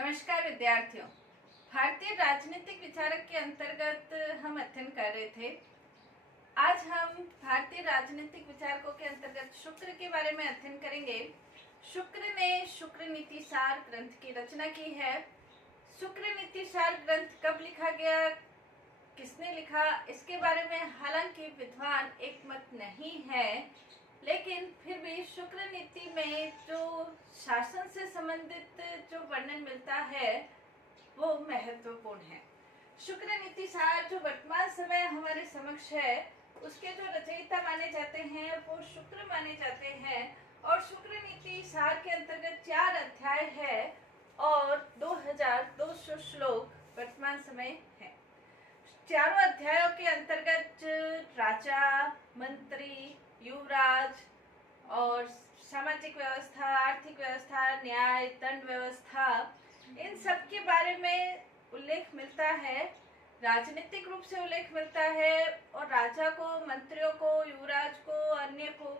नमस्कार विद्यार्थियों। भारतीय राजनीतिक विचारक के अंतर्गत हम अध्ययन कर रहे थे। आज हम भारतीय राजनीतिक विचारकों के अंतर्गत शुक्र के बारे में अध्ययन करेंगे। शुक्र ने शुक्र नीति सार ग्रंथ की रचना की है। शुक्र नीति सार ग्रंथ कब लिखा गया, किसने लिखा, इसके बारे में हालांकि विद्वान एक मत नहीं है, लेकिन फिर भी शुक्र नीति में जो शासन से संबंधित जो वर्णन मिलता है वो महत्वपूर्ण है। शुक्र नीति सार जो वर्तमान समय हमारे समक्ष है, उसके जो रचयिता माने जाते हैं वो शुक्र माने जाते हैं। और शुक्र नीति सार के अंतर्गत 4 अध्याय है और 2200 श्लोक वर्तमान समय है। चारों अध्यायों के अंतर्गत राजा, मंत्री, युवराज और सामाजिक व्यवस्था, आर्थिक व्यवस्था, न्याय, दंड व्यवस्था, इन सब के बारे में उल्लेख मिलता है। राजनीतिक रूप से उल्लेख मिलता है और राजा को, मंत्रियों को, युवराज को, अन्य को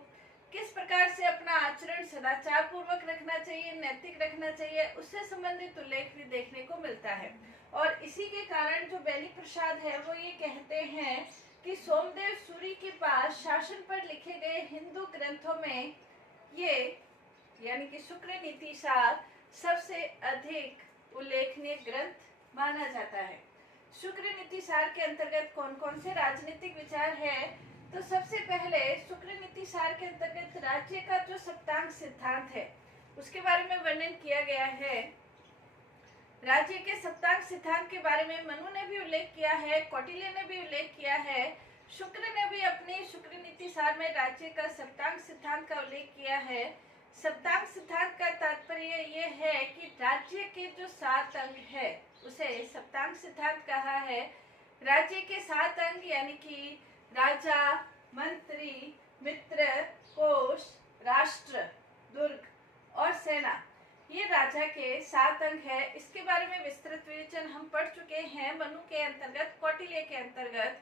किस प्रकार से अपना आचरण सदाचार पूर्वक रखना चाहिए, नैतिक रखना चाहिए, उससे संबंधित उल्लेख भी देखने को मिलता है। और इसी के कारण जो बेली प्रसाद है वो ये कहते हैं कि सोमदेव सूरी के पास शासन पर लिखे गए हिंदू ग्रंथों में ये यानी कि शुक्र नीति सार सबसे अधिक उल्लेखनीय ग्रंथ माना जाता है। शुक्र नीति सार के अंतर्गत कौन कौन से राजनीतिक विचार है, तो सबसे पहले शुक्र नीति सार के अंतर्गत राज्य का जो सप्तांग सिद्धांत है उसके बारे में वर्णन किया गया है। राज्य के सप्तांग सिद्धांत के बारे में मनु ने भी उल्लेख किया है, कौटिल्य ने भी उल्लेख किया है, शुक्र ने भी अपनी शुक्र नीति सार में राज्य का सप्तांग सिद्धांत का उल्लेख किया है। सप्तांग सिद्धांत का तात्पर्य ये है कि राज्य के जो 7 अंग है उसे सप्तांग सिद्धांत कहा है। राज्य के 7 अंग यानी कि राजा, मंत्री, मित्र, कोष, राष्ट्र, दुर्ग और सेना, ये राजा के 7 अंग है। इसके बारे में विस्तृत विवेचन हम पढ़ चुके हैं मनु के अंतर्गत, कौटिल्य के अंतर्गत।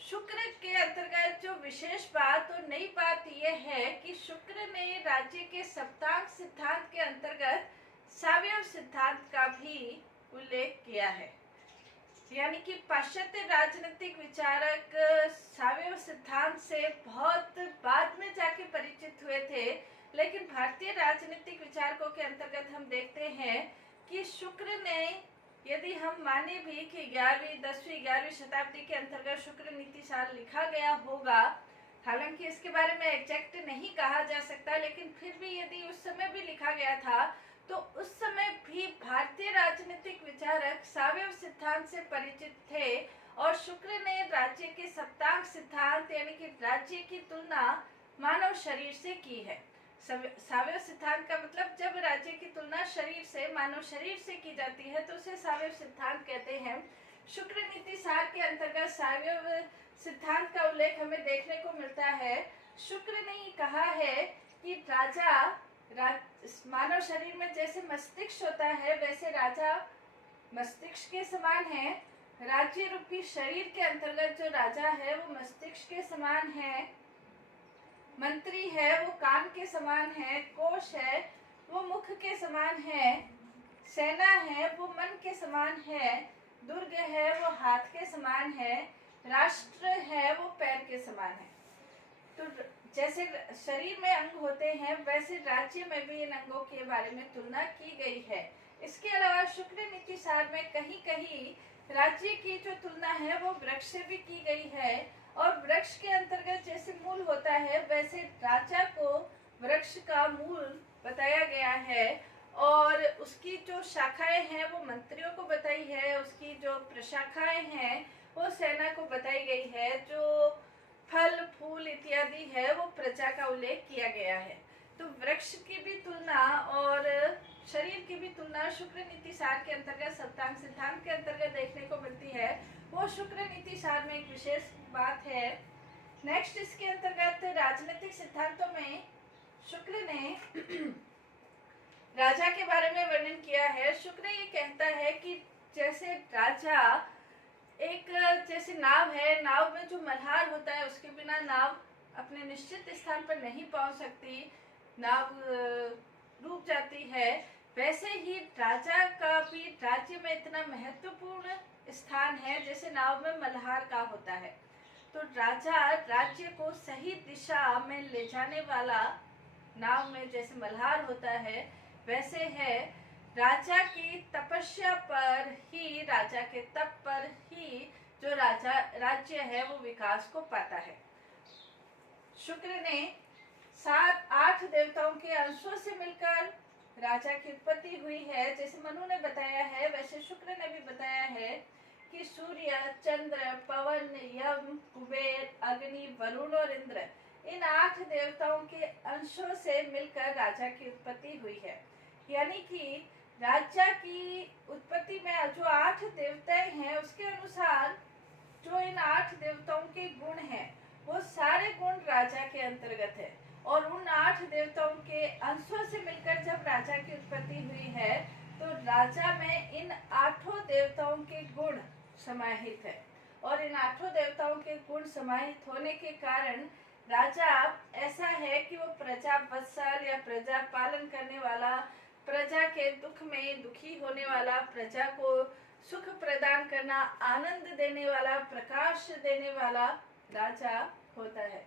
शुक्र के अंतर्गत जो विशेष बात और नई बात यह है कि शुक्र ने राज्य के सप्तांग सिद्धांत के अंतर्गत सावयव सिद्धांत का भी उल्लेख किया है। यानी कि पाश्चात्य राजनीतिक विचारक सावयव सिद्धांत से बहुत बाद में जाके परिचित हुए थे, लेकिन भारतीय राजनीतिक विचारकों के अंतर्गत हम देखते हैं कि शुक्र ने, यदि हम माने भी कि 11वीं, 10वीं, 11वीं शताब्दी के अंतर्गत शुक्र नीति सार लिखा गया होगा, हालांकि इसके बारे में एग्जैक्ट नहीं कहा जा सकता, लेकिन फिर भी यदि उस समय भी लिखा गया था तो उस समय भी भारतीय राजनीतिक विचारक सावयव सिद्धांत से परिचित थे और शुक्र ने राज्य के सप्तांग सिद्धांत यानी कि राज्य की तुलना मानव शरीर से की है। सावयव सिद्धांत का मतलब जब राज्य की तुलना शरीर से, मानव शरीर से की जाती है तो उसे सावयव सिद्धांत कहते हैं। शुक्र नीति सार के अंतर्गत सावयव सिद्धांत का उल्लेख हमें देखने को मिलता है। शुक्र ने कहा है कि राजा, मानव शरीर में जैसे मस्तिष्क होता है वैसे राजा मस्तिष्क के समान है। राज्य रूपी शरीर के अंतर्गत जो राजा है वो मस्तिष्क के समान है, मंत्री है वो कान के समान है, कोष है वो मुख के समान है, सेना है वो मन के समान है, दुर्ग है वो हाथ के समान है, राष्ट्र है वो पैर के समान है। तो जैसे शरीर में अंग होते हैं वैसे राज्य में भी इन अंगों के बारे में तुलना की गई है। इसके अलावा शुक्र नीति सार में कहीं कहीं राज्य की जो तुलना है वो वृक्ष से भी की गई है और वृक्ष के अंतर्गत जैसे मूल होता है वैसे राजा को वृक्ष का मूल बताया गया है और उसकी जो शाखाएं हैं वो मंत्रियों को बताई है, उसकी जो प्रशाखाएं हैं वो सेना को बताई गई है, जो फल फूल इत्यादि है वो प्रजा का उल्लेख किया गया है। तो वृक्ष की भी तुलना और शरीर की भी तुलना शुक्र नीति सार के अंतर्गत सप्तांग सिद्धांत के अंतर्गत देखने को मिलती है। वो शुक्र नीति सार में एक विशेष बात है। नेक्स्ट, इसके अंतर्गत राजनीतिक सिद्धांतों में शुक्र ने राजा के बारे में वर्णन किया है। शुक्र ये कहता है कि जैसे राजा एक जैसे नाव है, नाव में जो मल्हार होता है उसके बिना नाव अपने निश्चित स्थान पर नहीं पहुंच सकती, नाव डूब जाती है। वैसे ही राजा का भी राज्य में इतना महत्वपूर्ण स्थान है जैसे नाव में मल्हार का होता है। तो राजा राज्य को सही दिशा में ले जाने वाला नाव में जैसे मल्हार होता है, वैसे है राजा की तपस्या पर ही, राजा के तप पर ही जो राज्य है वो विकास को पाता है। शुक्र ने 7-8 देवताओं के अंशों से मिलकर राजा की उत्पत्ति हुई है। जैसे मनु ने बताया है वैसे शुक्र ने भी बताया है कि सूर्य, चंद्र, पवन, यम, कुबेर, अग्नि, वरुण और इंद्र, इन 8 देवताओं के अंशों से मिलकर राजा की उत्पत्ति हुई है। यानी कि राज्य की उत्पत्ति में जो 8 देवताएं हैं उसके अनुसार जो इन 8 देवताओं के गुण हैं वो सारे गुण राजा के अंतर्गत है। और उन 8 देवताओं के अंशों से मिलकर जब राजा की उत्पत्ति हुई है तो राजा में इन 8 देवताओं के गुण समाहित है। और इन 8 देवताओं के गुण समाहित होने के कारण राजा ऐसा है कि वो प्रजा वत्सल या प्रजा पालन करने वाला, प्रजा के दुख में दुखी होने वाला, प्रजा को सुख प्रदान करना, आनंद देने वाला, प्रकाश देने वाला राजा होता है।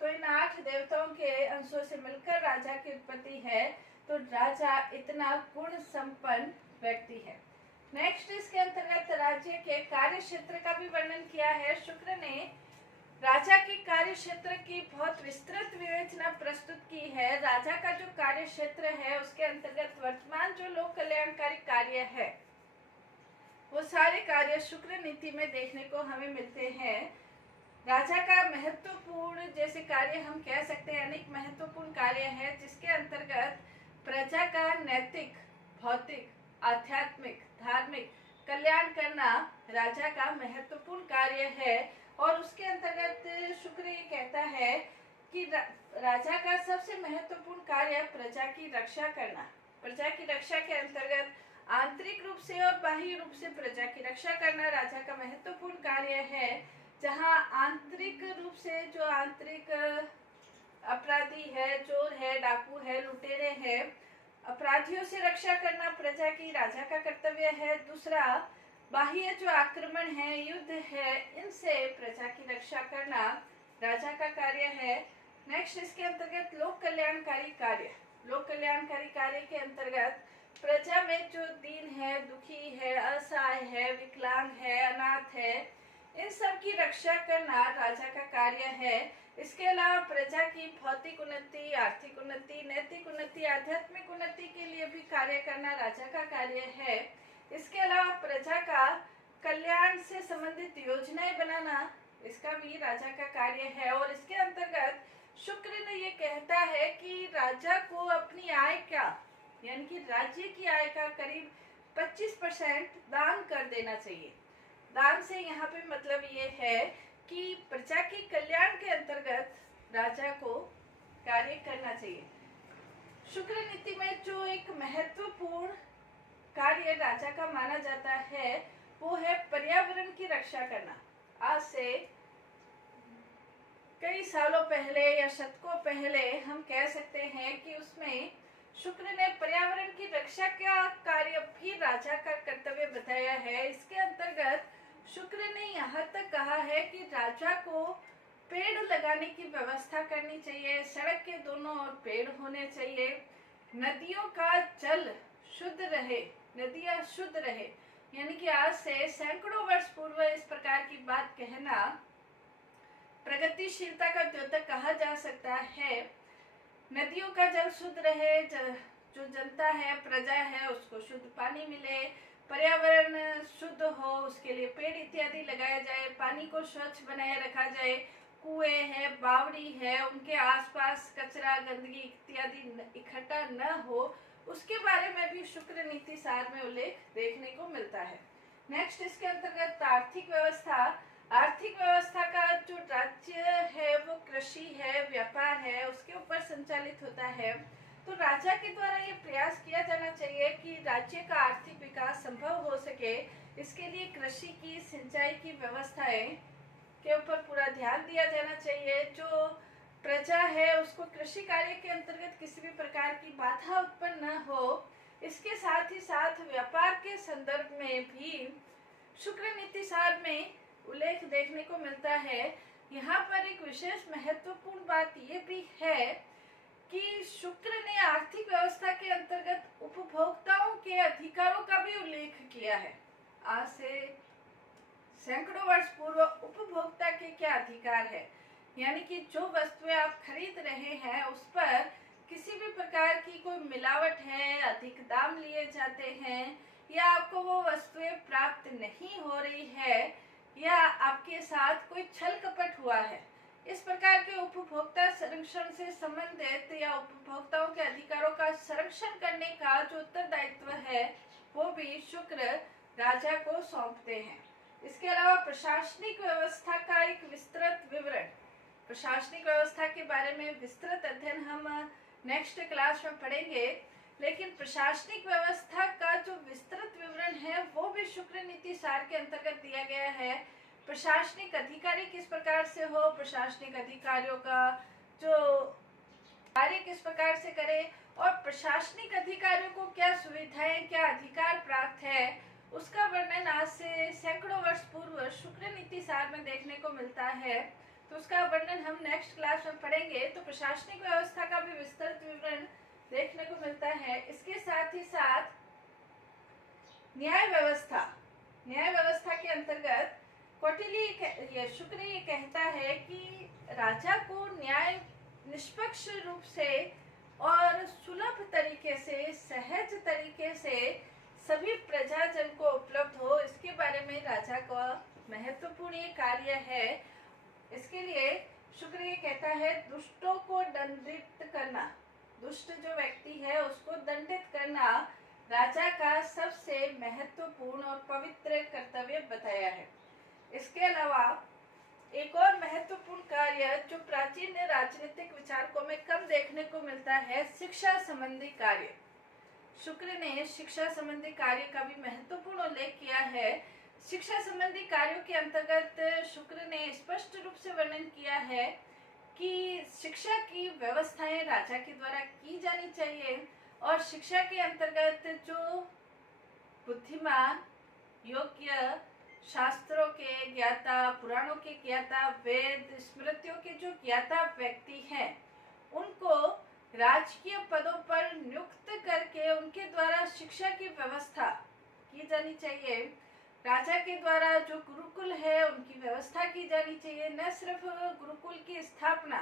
तो इन 8 देवताओं के अंशों से मिलकर राजा की उत्पत्ति है। तो राजा इतना गुण संपन्न व्यक्ति है। नेक्स्ट इसके अंतर्गत राज्य के कार्य क्षेत्र का भी वर्णन किया है। शुक्र ने राजा के कार्य क्षेत्र की बहुत विस्तृत विवेचना प्रस्तुत की है। राजा का जो कार्य क्षेत्र है उसके अंतर्गत वर्तमान जो लोक कल्याणकारी कार्य है वो सारे कार्य शुक्र नीति में देखने को हमें मिलते हैं। राजा का महत्वपूर्ण जैसे कार्य हम कह सकते हैं, अनेक महत्वपूर्ण कार्य है जिसके अंतर्गत प्रजा का नैतिक, भौतिक, आध्यात्मिक, धार्मिक कल्याण करना राजा का महत्वपूर्ण कार्य है। और उसके अंतर्गत शुक्र ये कहता है कि राजा का सबसे महत्वपूर्ण कार्य प्रजा की रक्षा करना। प्रजा की रक्षा के अंतर्गत आंतरिक रूप से और बाह्य रूप से प्रजा की रक्षा करना राजा का महत्वपूर्ण कार्य है। जहाँ आंतरिक रूप से जो आंतरिक अपराधी है, चोर है, डाकू है, लुटेरे हैं, अपराधियों से रक्षा करना प्रजा की राजा का कर्तव्य है। दूसरा, बाह्य जो आक्रमण है, युद्ध है, इनसे प्रजा की रक्षा करना राजा का कार्य है। नेक्स्ट इसके अंतर्गत लोक कल्याणकारी कार्य। लोक कल्याणकारी कार्य के अंतर्गत प्रजा में जो दीन है, दुखी है, असहाय है, विकलांग है, अनाथ है, इन सब की रक्षा करना राजा का कार्य है। इसके अलावा प्रजा की भौतिक उन्नति, आर्थिक उन्नति, नैतिक उन्नति, आध्यात्मिक उन्नति के लिए भी कार्य करना राजा का कार्य है। इसके अलावा प्रजा का कल्याण से संबंधित योजनाएं बनाना इसका भी राजा का कार्य है। और इसके अंतर्गत शुक्र ने ये कहता है कि राजा को अपनी आय का, यानी कि राज्य की आय का करीब 25% दान कर देना चाहिए। दान से यहाँ पे मतलब ये है कि प्रजा के कल्याण के अंतर्गत राजा को कार्य करना चाहिए। शुक्र नीति में जो एक महत्वपूर्ण कार्य राजा का माना जाता है वो है पर्यावरण की रक्षा करना। आज से कई सालों पहले या शतकों पहले हम कह सकते हैं कि उसमें शुक्र ने पर्यावरण की रक्षा का कार्य भी राजा का कर्तव्य बताया है। इसके अंतर्गत शुक्र ने यहाँ तक कहा है कि राजा को पेड़ लगाने की व्यवस्था करनी चाहिए, सड़क के दोनों ओर पेड़ होने चाहिए, नदियों का जल शुद्ध रहे, नदियाँ शुद्ध रहे। यानी कि आज से सैकड़ों वर्ष पूर्व इस प्रकार की बात कहना प्रगतिशीलता का द्योतक कहा जा सकता है। नदियों का जल शुद्ध रहे, जो जनता है, प्रजा है, उसको शुद्ध पानी मिले, पर्यावरण शुद्ध हो, उसके लिए पेड़ इत्यादि लगाया जाए, पानी को स्वच्छ बनाए रखा जाए, कुएं है, बावड़ी है, उनके आसपास कचरा, गंदगी इत्यादि इकट्ठा न हो, उसके बारे में भी शुक्र नीति सार में उल्लेख देखने को मिलता है। नेक्स्ट इसके अंतर्गत आर्थिक व्यवस्था। आर्थिक व्यवस्था का जो राज्य है वो कृषि है, व्यापार है, उसके ऊपर संचालित होता है। तो राजा के द्वारा ये प्रयास किया जाना चाहिए कि राज्य का आर्थिक विकास संभव हो सके। इसके लिए कृषि की, सिंचाई की व्यवस्थाएं के ऊपर पूरा ध्यान दिया जाना चाहिए। जो प्रजा है उसको कृषि कार्य के अंतर्गत किसी भी प्रकार की बाधा उत्पन्न न हो, इसके साथ ही साथ व्यापार के संदर्भ में भी शुक्र नीति सार में उल्लेख देखने को मिलता है। यहाँ पर एक विशेष महत्वपूर्ण बात ये भी है कि शुक्र ने आर्थिक व्यवस्था के अंतर्गत उपभोक्ताओं के अधिकारों का भी उल्लेख किया है। आज से सैकड़ों वर्ष पूर्व उपभोक्ता के क्या अधिकार है, यानी कि जो वस्तुएं आप खरीद रहे हैं उस पर किसी भी प्रकार की कोई मिलावट है, अधिक दाम लिए जाते हैं, या आपको वो वस्तुएं प्राप्त नहीं हो रही है, या आपके साथ कोई छल कपट हुआ है, इस प्रकार के उपभोक्ता संरक्षण से संबंधित या उपभोक्ताओं के अधिकारों का संरक्षण करने का जो उत्तरदायित्व है वो भी शुक्र राजा को सौंपते हैं। इसके अलावा प्रशासनिक व्यवस्था का एक विस्तृत विवरण, प्रशासनिक व्यवस्था के बारे में विस्तृत अध्ययन हम नेक्स्ट क्लास में पढ़ेंगे, लेकिन प्रशासनिक व्यवस्था का जो विस्तृत विवरण है वो भी शुक्र नीति सार के अंतर्गत दिया गया है। प्रशासनिक अधिकारी किस प्रकार से हो, प्रशासनिक अधिकारियों का जो कार्य किस प्रकार से करें, और प्रशासनिक अधिकारियों को क्या सुविधाएं, क्या अधिकार प्राप्त है, उसका वर्णन आज से सैकड़ों वर्ष पूर्व शुक्र नीति सार में देखने को मिलता है। तो उसका वर्णन हम नेक्स्ट क्लास में पढ़ेंगे। तो प्रशासनिक व्यवस्था का भी विस्तृत विवरण देखने को मिलता है। इसके साथ ही साथ न्याय व्यवस्था, न्याय व्यवस्था के अंतर्गत कौटिल्य शुक्र ये कहता है कि राजा को न्याय निष्पक्ष रूप से और सुलभ तरीके से, सहज तरीके से सभी प्रजाजन को उपलब्ध हो, इसके बारे में राजा का महत्वपूर्ण ये कार्य है। इसके लिए शुक्र ये कहता है दुष्टों को दंडित करना, दुष्ट जो व्यक्ति है उसको दंडित करना राजा का सबसे महत्वपूर्ण और पवित्र कर्तव्य बताया है। इसके अलावा एक और महत्वपूर्ण कार्य जो प्राचीन राजनीतिक विचारकों में कम देखने को मिलता है, शिक्षा संबंधी कार्य। शुक्र ने शिक्षा संबंधी कार्य का भी महत्वपूर्ण उल्लेख किया है। शिक्षा संबंधी कार्यों के अंतर्गत शुक्र ने स्पष्ट रूप से वर्णन किया है कि शिक्षा की व्यवस्थाएं राजा के द्वारा की जानी चाहिए, और शिक्षा के अंतर्गत जो बुद्धिमान, योग्य, शास्त्रों के ज्ञाता, पुराणों के ज्ञाता, वेद स्मृतियों के जो ज्ञाता व्यक्ति हैं उनको राजकीय पदों पर नियुक्त करके उनके द्वारा शिक्षा की व्यवस्था की जानी चाहिए। राजा के द्वारा जो गुरुकुल है उनकी व्यवस्था की जानी चाहिए। न सिर्फ गुरुकुल की स्थापना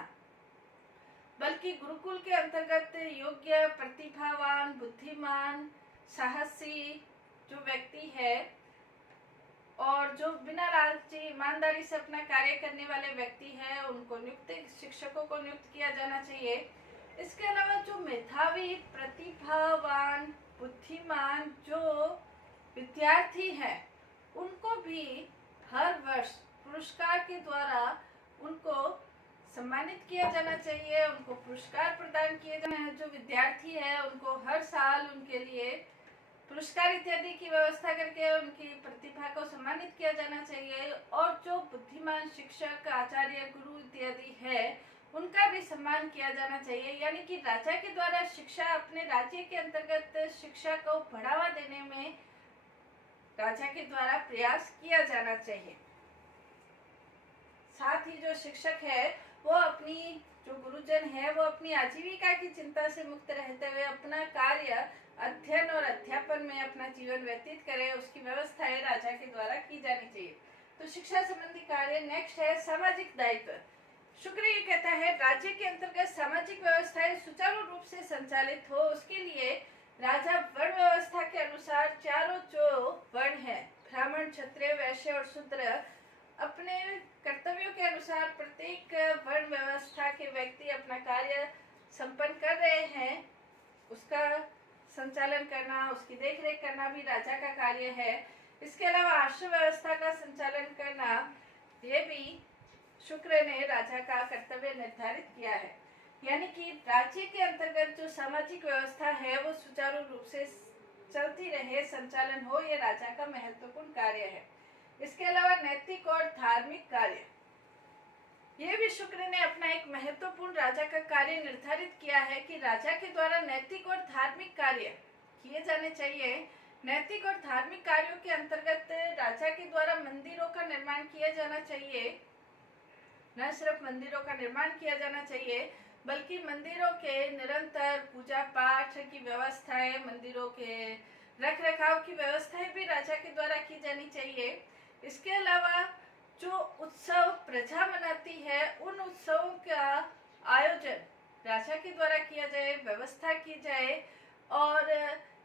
बल्कि गुरुकुल के अंतर्गत योग्य, प्रतिभावान, बुद्धिमान, साहसी जो व्यक्ति है और जो बिना लालची ईमानदारी से अपना कार्य करने वाले व्यक्ति है उनको नियुक्त, शिक्षकों को नियुक्त किया जाना चाहिए। इसके अलावा जो मेधावी, प्रतिभावान, बुद्धिमान जो विद्यार्थी हैं उनको भी हर वर्ष पुरस्कार के द्वारा उनको सम्मानित किया जाना चाहिए, उनको पुरस्कार प्रदान किए जाना है। जो विद्यार्थी है उनको हर साल उनके लिए पुरस्कार इत्यादि की व्यवस्था करके उनकी प्रतिभा को सम्मानित किया जाना चाहिए। और जो बुद्धिमान शिक्षक, आचार्य, गुरु इत्यादि है उनका भी सम्मान किया जाना चाहिए। यानी कि राजा के द्वारा शिक्षा, अपने राज्य के अंतर्गत शिक्षा को बढ़ावा देने में राजा के द्वारा प्रयास किया जाना चाहिए। साथ ही जो शिक्षक है वो अपनी, जो गुरुजन है वो अपनी आजीविका की चिंता से मुक्त रहते हुए अपना कार्य, अध्ययन और अध्यापन में अपना जीवन व्यतीत करे, उसकी व्यवस्थाएं राजा के द्वारा की जानी चाहिए। तो शिक्षा संबंधी कार्य। नेक्स्ट है सामाजिक दायित्व। शुक्र ये कहता है राज्य के अंतर्गत सामाजिक व्यवस्थाएं सुचारू रूप से संचालित हो, उसके लिए राजा वर्ण व्यवस्था के अनुसार चारों जो वर्ण है, ब्राह्मण, क्षत्रिय, वैश्य और शूद्र, अपने कर्तव्यों के अनुसार प्रत्येक वर्ण व्यवस्था के व्यक्ति अपना कार्य संपन्न कर रहे हैं, उसका संचालन करना, उसकी देखरेख करना भी राजा का कार्य है। इसके अलावा आश्रम व्यवस्था का संचालन करना ये भी शुक्र ने राजा का कर्तव्य निर्धारित किया है। यानी कि राज्य के अंतर्गत जो सामाजिक व्यवस्था है वो सुचारू रूप से चलती रहे, संचालन हो, ये राजा का महत्वपूर्ण कार्य है। इसके अलावा नैतिक और धार्मिक कार्य, ये भी शुक्र ने अपना एक महत्वपूर्ण राजा का कार्य निर्धारित किया है कि राजा के द्वारा नैतिक और धार्मिक कार्य किए जाने चाहिए। नैतिक और धार्मिक कार्यों के अंतर्गत राजा के द्वारा मंदिरों का निर्माण किया जाना चाहिए। न सिर्फ मंदिरों का निर्माण किया जाना चाहिए बल्कि मंदिरों के निरंतर पूजा पाठ की व्यवस्थाएं, मंदिरों के रख रखाव की व्यवस्थाएं भी राजा के द्वारा की जानी चाहिए। इसके अलावा जो उत्सव प्रजा मनाती है उन उत्सवों का आयोजन राजा के द्वारा किया जाए, व्यवस्था की जाए और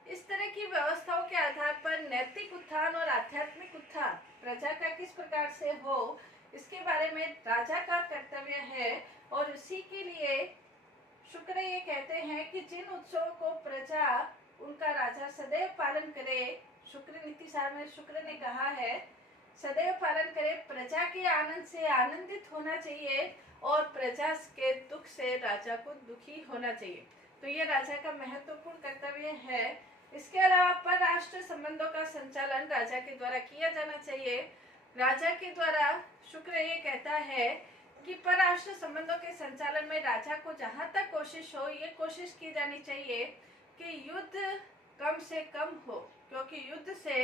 इस तरह की व्यवस्थाओं के आधार पर नैतिक उत्थान और आध्यात्मिक उत्थान प्रजा का किस प्रकार से हो, इसके बारे में राजा का कर्तव्य है। और उसी के लिए शुक्र ये कहते हैं कि जिन उत्सवों को प्रजा उनका राजा सदैव पालन करे, शुक्र नीति सार में शुक्र ने कहा है सदैव पालन करे, प्रजा के आनंद से आनंदित होना चाहिए और प्रजा के दुख से राजा को दुखी होना चाहिए। तो ये राजा का महत्वपूर्ण कर्तव्य है। इसके अलावा परराष्ट्र संबंधों का संचालन राजा के द्वारा किया जाना चाहिए। राजा के द्वारा शुक्र ये कहता है कि परराष्ट्र संबंधों के संचालन में राजा को जहाँ तक कोशिश हो, ये कोशिश की जानी चाहिए कि युद्ध कम से कम हो, क्योंकि युद्ध से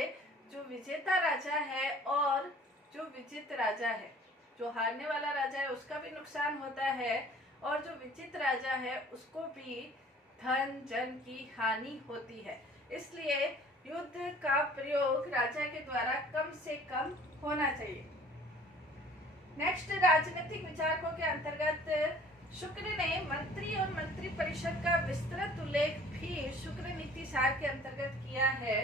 जो विजेता राजा है और जो विजित राजा है, जो हारने वाला राजा है उसका भी नुकसान होता है और जो विजित राजा है उसको भी धन जन की हानि होती है। इसलिए युद्ध का प्रयोग राजा के द्वारा कम से कम होना चाहिए। नेक्स्ट, राजनीतिक विचारकों के अंतर्गत शुक्र ने मंत्री और मंत्री परिषद का विस्तृत उल्लेख भी शुक्र नीति सार के अंतर्गत किया है।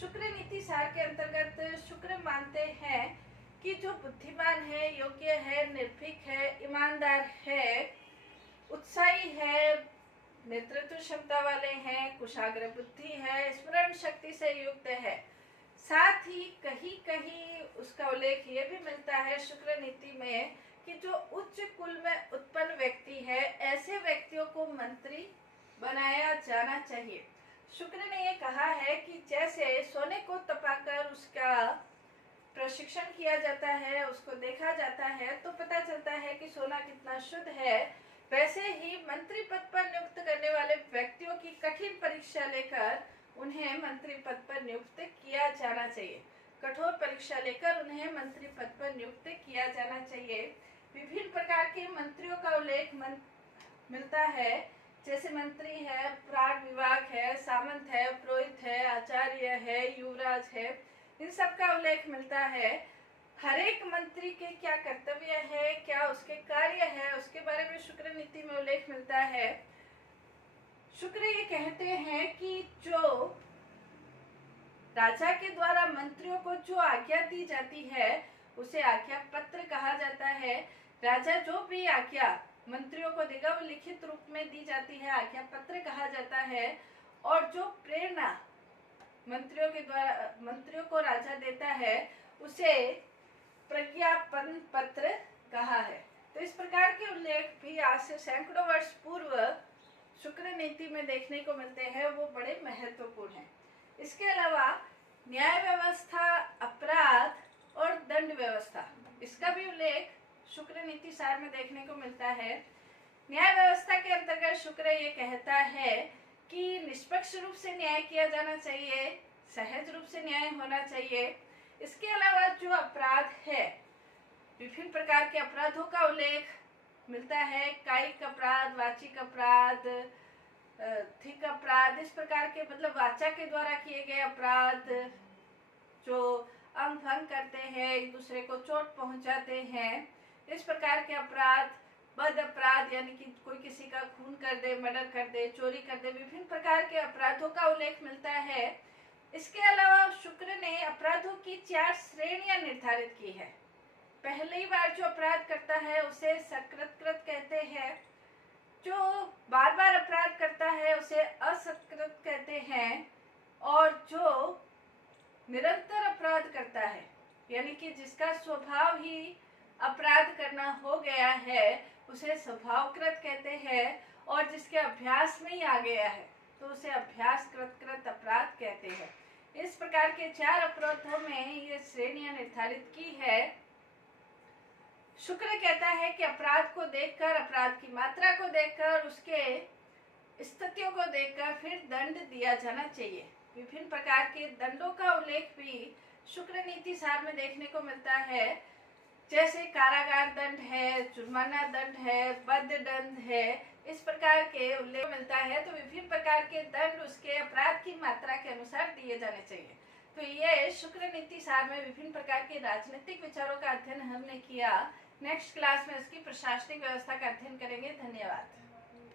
शुक्र नीति सार के अंतर्गत शुक्र मानते हैं कि जो बुद्धिमान है, योग्य है, निर्भीक है, ईमानदार है, उत्साही है, नेतृत्व क्षमता वाले हैं, कुशाग्र बुद्धि है, स्मरण शक्ति से युक्त है। साथ ही कहीं कहीं उसका उल्लेख ये भी मिलता है शुक्र नीति में कि जो उच्च कुल में उत्पन्न व्यक्ति है, ऐसे व्यक्तियों को मंत्री बनाया जाना चाहिए। शुक्र ने ये कहा है कि जैसे सोने को तपाकर उसका प्रशिक्षण किया जाता है, उसको देखा जाता है तो पता चलता है कि सोना कितना शुद्ध है, वैसे ही मंत्री पद पर नियुक्त करने वाले व्यक्तियों की कठिन परीक्षा लेकर उन्हें मंत्री पद पर नियुक्त किया जाना चाहिए। कठोर परीक्षा लेकर उन्हें मंत्री पद पर नियुक्त किया जाना चाहिए। विभिन्न प्रकार के मंत्रियों का उल्लेख मिलता है, जैसे मंत्री है, प्राण विभाग है, सामंत है, पुरोहित है, आचार्य है, युवराज है, इन सब का उल्लेख मिलता है। हर एक मंत्री के क्या कर्तव्य है, क्या उसके कार्य है, उसके बारे में शुक्र नीति में उल्लेख मिलता है। शुक्र ये कहते हैं कि जो राजा के द्वारा मंत्रियों को जो आज्ञा दी जाती है उसे आज्ञा पत्र कहा जाता है। राजा जो भी आज्ञा मंत्रियों को देगा वो लिखित रूप में दी जाती है, आज्ञा पत्र कहा जाता है। और जो प्रेरणा मंत्रियों को राजा देता है उसे प्रज्ञापन पत्र कहा है। तो इस प्रकार के उल्लेख भी आज से सैकड़ों वर्ष पूर्व शुक्र नीति में देखने को मिलते हैं, वो बड़े महत्वपूर्ण हैं। इसके अलावा न्याय व्यवस्था, अपराध और दंड व्यवस्था, इसका भी उल्लेख शुक्र नीति सार में देखने को मिलता है। न्याय व्यवस्था के अंतर्गत शुक्र ये कहता है कि निष्पक्ष रूप से न्याय किया जाना चाहिए, सहज रूप से न्याय होना चाहिए। इसके अलावा जो अपराध है, विभिन्न प्रकार के अपराधों का उल्लेख मिलता है, कायिक अपराध, वाचिक अपराध, थिक अपराध, इस प्रकार के मतलब वाचा के द्वारा किए गए अपराध, जो अंग भंग करते हैं, एक दूसरे को चोट पहुंचाते हैं, इस प्रकार के अपराध, बद अपराध यानी कि कोई किसी का खून कर दे, मर्डर कर दे, चोरी कर दे, विभिन्न प्रकार के अपराधों का उल्लेख मिलता है। इसके अलावा शुक्र ने अपराधों की 4 श्रेणियां निर्धारित की है। पहली बार जो अपराध करता है उसे सकृत कहते हैं, जो बार बार अपराध करता है उसे असकृत कहते हैं, और जो निरंतर अपराध करता है यानी कि जिसका स्वभाव ही अपराध करना हो गया है उसे स्वभावकृत कहते हैं, और जिसके अभ्यास में ही आ गया है तो उसे अभ्यासकृत अपराध कहते हैं। इस प्रकार के 4 अपराधों में ये श्रेणियां निर्धारित की है। शुक्र कहता है कि अपराध को देखकर, अपराध की मात्रा को देखकर, उसके स्थितियों को देखकर फिर दंड दिया जाना चाहिए। विभिन्न प्रकार के दंडों का उल्लेख भी शुक्र नीति सार में देखने को मिलता है, जैसे कारागार दंड है, जुर्माना दंड है, बद्ध दंड है, इस प्रकार के उल्लेख मिलता है। तो विभिन्न प्रकार के दंड उसके अपराध की मात्रा के अनुसार दिए जाने चाहिए। तो ये शुक्र नीति सार में विभिन्न प्रकार के राजनीतिक विचारों का अध्ययन हमने किया। नेक्स्ट क्लास में इसकी प्रशासनिक व्यवस्था का अध्ययन करेंगे। धन्यवाद।